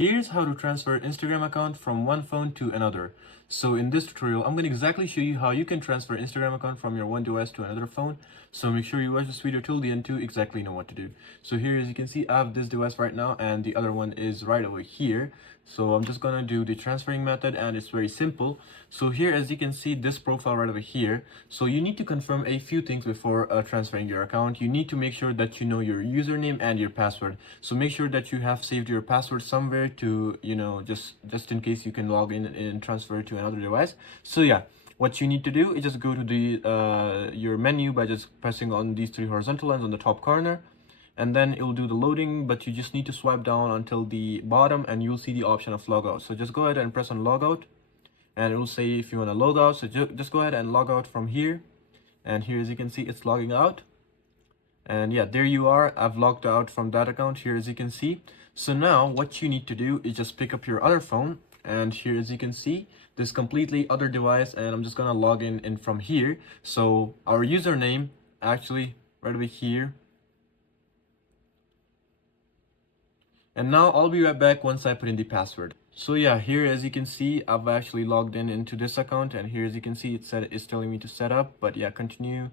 Here's how to transfer Instagram account from one phone to another. So in this tutorial, I'm going to exactly show you how you can transfer Instagram account from your one device to another phone. So make sure you watch this video till the end to exactly know what to do. So here, as you can see, I have this device right now and the other one is right over here. So I'm just going to do the transferring method and it's very simple. So here, as you can see, this profile right over here. So you need to confirm a few things before transferring your account. You need to make sure that you know your username and your password. So make sure that you have saved your password somewhere to, just in case you can log in and transfer to another device. So yeah, what you need to do is just go to the your menu by just pressing on these three horizontal lines on the top corner, and then it will do the loading, but you just need to swipe down until the bottom and you'll see the option of logout. So just go ahead and press on logout, and it will say if you want to log out. So just go ahead and log out from here, and here, as you can see, it's logging out. And yeah, there you are. I've logged out from that account here, as you can see. So now what you need to do is just pick up your other phone, and here, as you can see, this completely other device, and I'm just gonna log in from here. So our username, actually right over here. And now I'll be right back once I put in the password. So yeah, here, as you can see, I've actually logged in into this account, and here, as you can see, it's telling me to set up, but yeah, continue,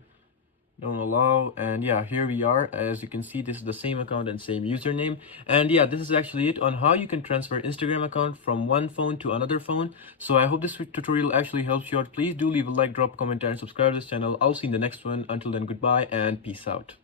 don't allow. And yeah, here we are. As you can see, this is the same account and same username. And yeah, this is actually it on how you can transfer Instagram account from one phone to another phone. So I hope this tutorial actually helps you out. Please do leave a like, drop a comment, and subscribe to this channel. I'll see you in the next one. Until then, goodbye and peace out.